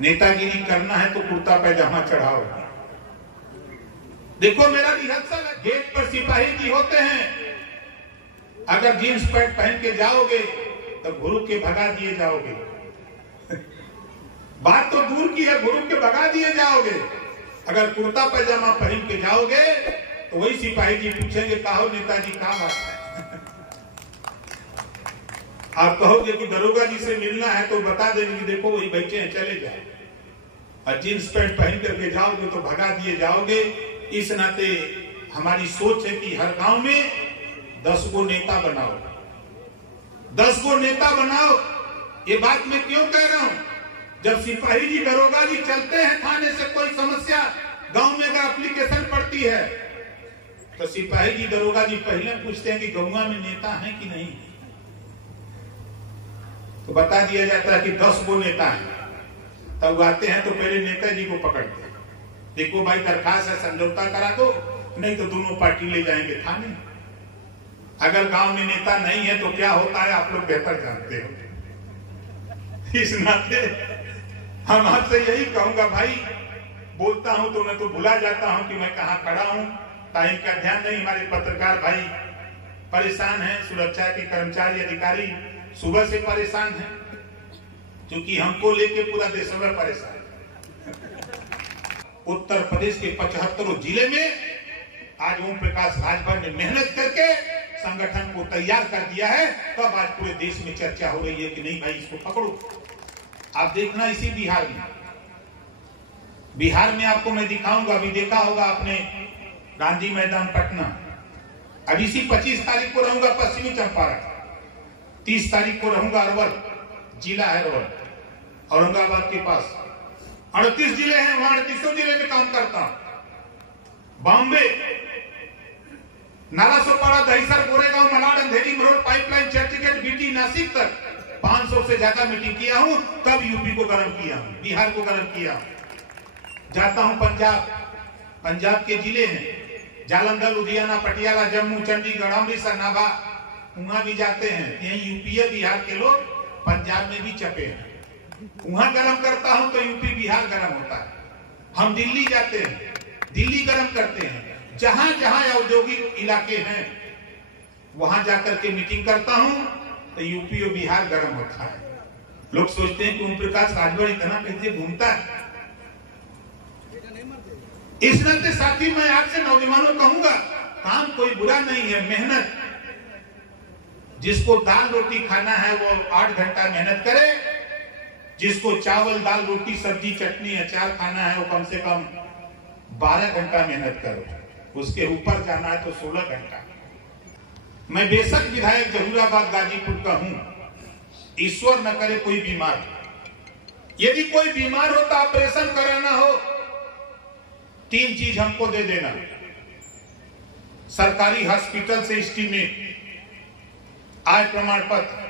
नेतागिरी करना है तो कुर्ता पैजामा चढ़ाओ। देखो मेरा रिहर्सल है, गेट पर सिपाही जी होते हैं, अगर जींस पैंट पहन के जाओगे तो घुरू के भगा दिए जाओगे। बात तो दूर की है, घुरू के भगा दिए जाओगे। अगर कुर्ता पैजामा पहन के जाओगे तो वही सिपाही जी पूछेंगे कहो नेताजी कहाँ बात है। आप कहोगे कि दरोगा जी से मिलना है तो बता देंगे कि देखो वही बैठे हैं चले जाओ। और जींस पैंट पहन करके जाओगे तो भगा दिए जाओगे। इस नाते हमारी सोच है कि हर गांव में 10 गो नेता बनाओ, 10 गो नेता बनाओ। ये बात मैं क्यों कह रहा हूं? जब सिपाही जी दरोगा जी चलते हैं थाने से कोई समस्या गांव में अगर एप्लीकेशन पड़ती है तो सिपाही जी दरोगा जी पहले पूछते हैं कि गौवा में नेता है कि नहीं, तो बता दिया जाता है कि 10 गो नेता हैं। तब आते हैं तो पहले नेताजी को पकड़ते हैं, देखो भाई दरखास्त है समझौता करा दो, नहीं तो दोनों पार्टी ले जाएंगे थाने। अगर गांव में नेता नहीं है तो क्या होता है आप लोग बेहतर जानते हो। इस नाते हम आपसे यही कहूंगा भाई, बोलता हूं तो मैं तो भुला जाता हूं कि मैं कहां खड़ा हूं, टाइम का ध्यान नहीं। हमारे पत्रकार भाई परेशान हैं, सुरक्षा के कर्मचारी अधिकारी सुबह से परेशान हैं, क्योंकि हमको लेके पूरा देश में परेशान है। उत्तर प्रदेश के 75 जिले में आज ओम प्रकाश राजभर ने मेहनत करके संगठन को तैयार कर दिया है। तब आज पूरे देश में चर्चा हो रही है कि नहीं भाई इसको पकड़ो। आप देखना इसी बिहार में आपको मैं दिखाऊंगा, अभी देखा होगा आपने गांधी मैदान पटना। अब इसी 25 तारीख को रहूंगा पश्चिमी चंपारण, 30 तारीख को रहूंगा अरवल, जिला है अरवल औरंगाबाद के पास। 38 जिले हैं, वहां 38 जिले में काम करता हूं। बॉम्बे, नालासोपारा, दहिसर, गोरेगांव, मलाड, अंधेरी, मरोड़, पाइपलाइन, चर्चगेट, बीटी, नासिक तक 500 से ज्यादा मीटिंग किया हूं। तब यूपी को गर्म किया हूं, बिहार को गर्म किया हूं। जाता हूं पंजाब के जिले हैं, जालंधर, लुधियाना, पटियाला, जम्मू, चंडीगढ़, अमृतसर, नाभा, वहां भी जाते हैं। यही यूपी है, बिहार के लोग पंजाब में भी चपे हैं। वहां गर्म करता हूं तो यूपी बिहार गर्म होता है। हम दिल्ली जाते हैं, दिल्ली गर्म करते हैं। जहां जहां औद्योगिक इलाके हैं वहां जाकर के मीटिंग करता हूं तो यूपी और बिहार गर्म होता है। लोग सोचते हैं कि ओम प्रकाश राजभर इतना कैसे घूमता है। इस नाते साथी मैं आपसे नौजवानों कहूंगा, काम कोई बुरा नहीं है, मेहनत। जिसको दाल रोटी खाना है वो 8 घंटा मेहनत करे, जिसको चावल दाल रोटी सब्जी चटनी अचार खाना है वो कम से कम 12 घंटा मेहनत करो। उसके ऊपर जाना है तो 16 घंटा। मैं बेशक विधायक जहूराबाद गाजीपुर का हूं, ईश्वर न करे कोई बीमार। यदि कोई बीमार हो तो ऑपरेशन कराना हो, 3 चीज हमको दे देना। सरकारी हॉस्पिटल से एस्टीमेट, आय प्रमाण पत्र,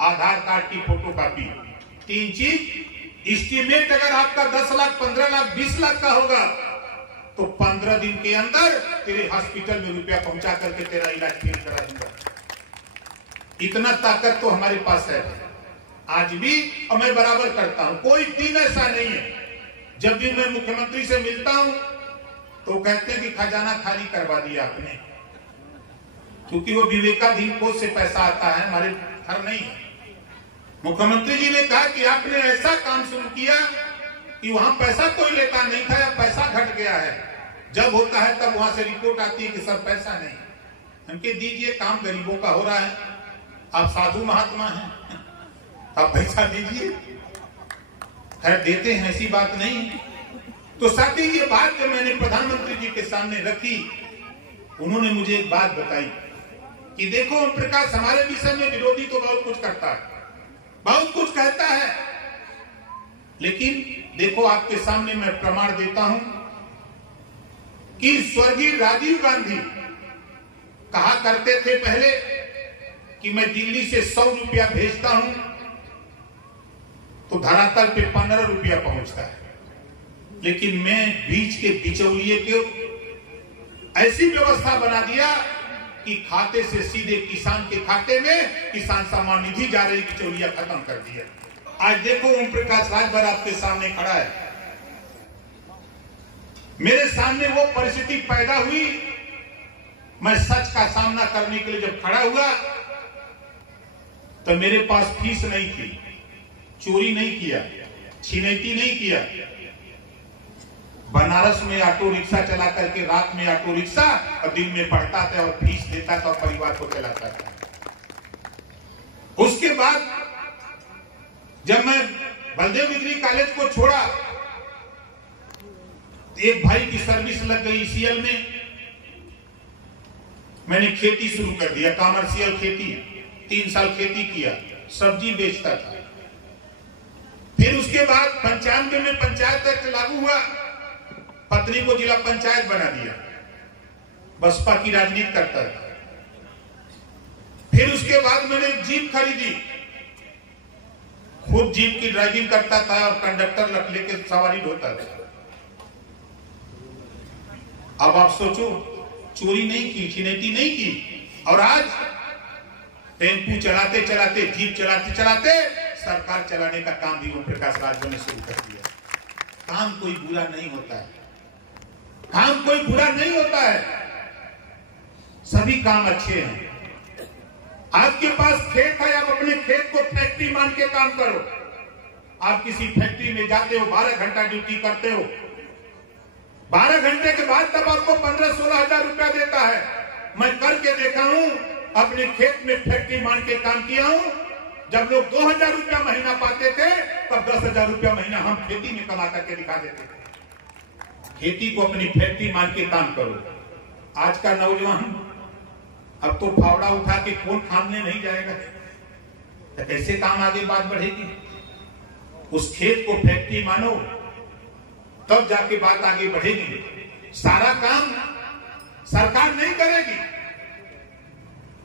आधार कार्ड की फोटोकॉपी, 3 चीज। एस्टीमेट अगर आपका 10 लाख, 15 लाख, 20 लाख का होगा तो 15 दिन के अंदर तेरे हॉस्पिटल में रुपया पहुंचा करके तेरा इलाज फ्री करा दूंगा। इतना ताकत तो हमारे पास है आज भी, और मैं बराबर करता हूं। कोई दिन ऐसा नहीं है जब भी मैं मुख्यमंत्री से मिलता हूं तो कहते हैं कि खजाना खाली करवा दिया आपने, क्योंकि वो विवेकाधीन कोष से पैसा आता है, हमारे घर नहीं है। मुख्यमंत्री जी ने कहा कि आपने ऐसा काम शुरू किया कि वहां पैसा कोई लेता नहीं था, या पैसा घट गया है। जब होता है तब वहां से रिपोर्ट आती है कि सर पैसा नहीं। हमके दीजिए, काम गरीबों का हो रहा है, आप साधु महात्मा हैं, आप पैसा दीजिए। खैर देते हैं, ऐसी बात नहीं है। तो साथ ही ये बात जब मैंने प्रधानमंत्री जी के सामने रखी, उन्होंने मुझे एक बात बताई कि देखो ओम प्रकाश, हमारे विषय में विरोधी तो बहुत कुछ करता है, बहुत कुछ कहता है, लेकिन देखो आपके सामने मैं प्रमाण देता हूं कि स्वर्गीय राजीव गांधी कहा करते थे पहले कि मैं दिल्ली से 100 रुपया भेजता हूं तो धरातल पे 15 रुपया पहुंचता है, लेकिन मैं बीच के बिचौलिए को ऐसी व्यवस्था बना दिया कि खाते से सीधे किसान के खाते में किसान सम्मान निधि जा रही, बिचौलिया खत्म कर दिया। आज देखो ओम प्रकाश राजभर आपके सामने खड़ा है। मेरे सामने वो परिस्थिति पैदा हुई, मैं सच का सामना करने के लिए जब खड़ा हुआ तो मेरे पास फीस नहीं थी, चोरी नहीं किया, छिनैती नहीं किया। बनारस में ऑटो रिक्शा चला करके रात में ऑटो रिक्शा और दिन में पढ़ता था और फीस देता था और परिवार को चलाता था। उसके बाद जब मैं बलदेव डिग्री कॉलेज को छोड़ा, एक भाई की सर्विस लग गई ईसीएल में, मैंने खेती शुरू कर दिया, कॉमर्शियल खेती। 3 साल खेती किया, सब्जी बेचता था। फिर उसके बाद 95 में पंचायत एक्ट लागू हुआ, पत्नी को जिला पंचायत बना दिया, बसपा की राजनीति करता था। फिर उसके बाद मैंने जीप खरीदी, खुद जीप की ड्राइविंग करता था और कंडक्टर लग लेके सवारी ढोता था। अब आप सोचो, चोरी नहीं की, छिनैती नहीं की, और आज टेम्पू चलाते चलाते, जीप चलाते चलाते सरकार चलाने का काम भी ओम प्रकाश राजभर ने शुरू कर दिया। काम कोई बुरा नहीं होता है, काम कोई बुरा नहीं होता है, सभी काम अच्छे हैं। आपके पास खेत है, आप अपने खेत को फैक्ट्री मान के काम करो। आप किसी फैक्ट्री में जाते हो, 12 घंटा ड्यूटी करते हो, 12 घंटे के बाद तब आपको 15-16 हजार रुपया देता है। मैं करके देखा हूं, अपने खेत में फैक्ट्री मान के काम किया हूं। जब लोग 2000 रुपया महीना पाते थे, तब 10,000 रुपया महीना हम खेती में कमा करके दिखा देते थे। खेती को अपनी फैक्ट्री मान के काम करो। आज का नौजवान अब तो फावड़ा उठा के कौन खामने नहीं जाएगा, तो कैसे काम आगे बात बढ़ेगी? उस खेत को फैक्ट्री मानो, तब जाके बात आगे बढ़ेगी। सारा काम सरकार नहीं करेगी,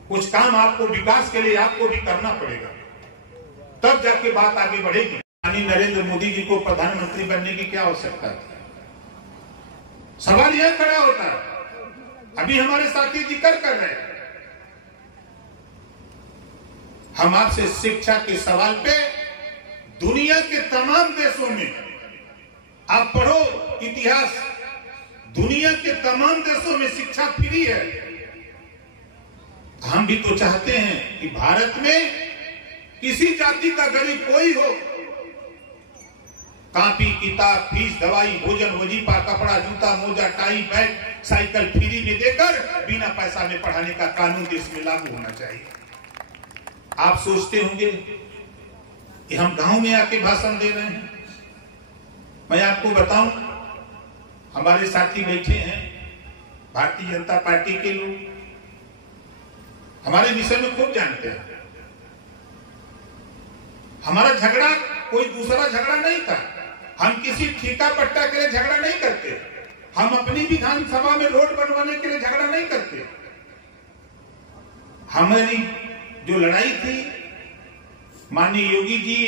कुछ काम आपको विकास के लिए आपको भी करना पड़ेगा, तब जाके बात आगे बढ़ेगी। नरेंद्र मोदी जी को प्रधानमंत्री बनने की क्या आवश्यकता है? सवाल यह खड़ा होता है। अभी हमारे साथी जिक्र कर रहे हैं, हम आपसे शिक्षा के सवाल पे दुनिया के तमाम देशों में आप पढ़ो इतिहास, दुनिया के तमाम देशों में शिक्षा फ्री है। हम भी तो चाहते हैं कि भारत में किसी जाति का गरीब कोई हो, कॉपी किताब, फीस, दवाई, भोजन, वजीफा, कपड़ा, जूता, मोजा, टाई, बैग, साइकिल फ्री में देकर बिना पैसा में पढ़ाने का कानून देश में लागू होना चाहिए। आप सोचते होंगे कि हम गांव में आके भाषण दे रहे हैं। मैं आपको बताऊं, हमारे साथी बैठे हैं भारतीय जनता पार्टी के लोग, हमारे विषय में खूब जानते हैं। हमारा झगड़ा कोई दूसरा झगड़ा नहीं था, हम किसी ठेका पट्टा के लिए झगड़ा नहीं करते, हम अपनी विधानसभा में रोड बनवाने के लिए झगड़ा नहीं करते। हमारी जो लड़ाई थी माननीय योगी जी,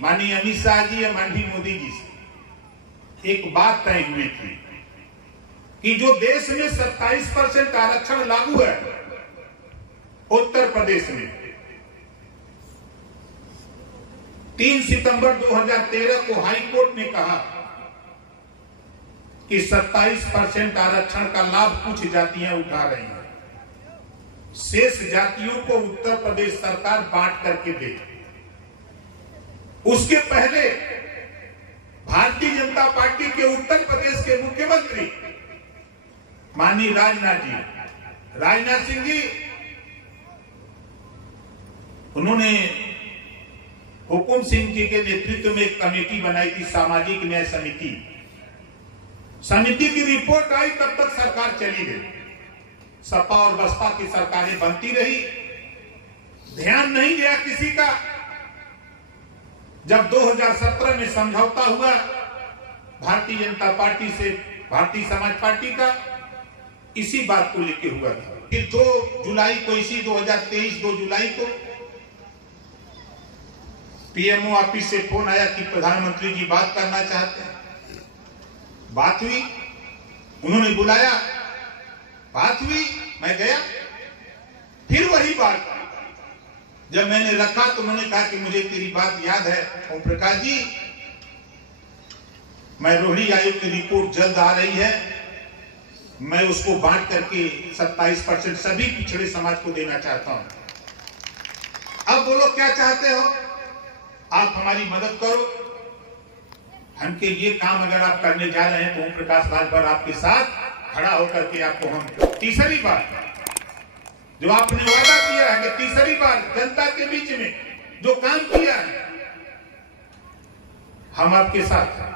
माननीय अमित शाह जी और माननीय मोदी जी से एक बात तय हुई थी कि जो देश में 27% आरक्षण लागू है, उत्तर प्रदेश में 3 सितंबर 2013 को हाई कोर्ट ने कहा कि 27% आरक्षण का लाभ कुछ जातियां उठा रही हैं, शेष जातियों को उत्तर प्रदेश सरकार बांट करके दे। उसके पहले भारतीय जनता पार्टी के उत्तर प्रदेश के मुख्यमंत्री माननीय राजनाथ सिंह जी, उन्होंने हुकुम सिंह जी के नेतृत्व में एक कमेटी बनाई थी, सामाजिक न्याय समिति की रिपोर्ट आई, तब तक सरकार चली गई। सपा और बसपा की सरकारें बनती रही, ध्यान नहीं गया किसी का। जब 2017 में समझौता हुआ भारतीय जनता पार्टी से भारतीय समाज पार्टी का, इसी बात को लेकर हुआ था। फिर 2 जुलाई को, इसी 2023 2 जुलाई को पीएमओ ऑफिस से फोन आया कि प्रधानमंत्री जी बात करना चाहते हैं। बात हुई, उन्होंने बुलाया, बात हुई, मैं गया, फिर वही बात जब मैंने रखा तो उन्होंने कहा कि मुझे तेरी बात याद है ओम प्रकाश जी, मैं रोहिणी आयोग की रिपोर्ट जल्द आ रही है, मैं उसको बांट करके 27% सभी पिछड़े समाज को देना चाहता हूं। अब बोलो क्या चाहते हो, आप हमारी मदद करो, हमके ये काम अगर आप करने जा रहे हैं तो ओम प्रकाश राजभर आपके साथ खड़ा होकर के आपको हम तीसरी बार जो आपने वादा किया है कि तीसरी बार जनता के बीच में जो काम किया है हम आपके साथ हैं।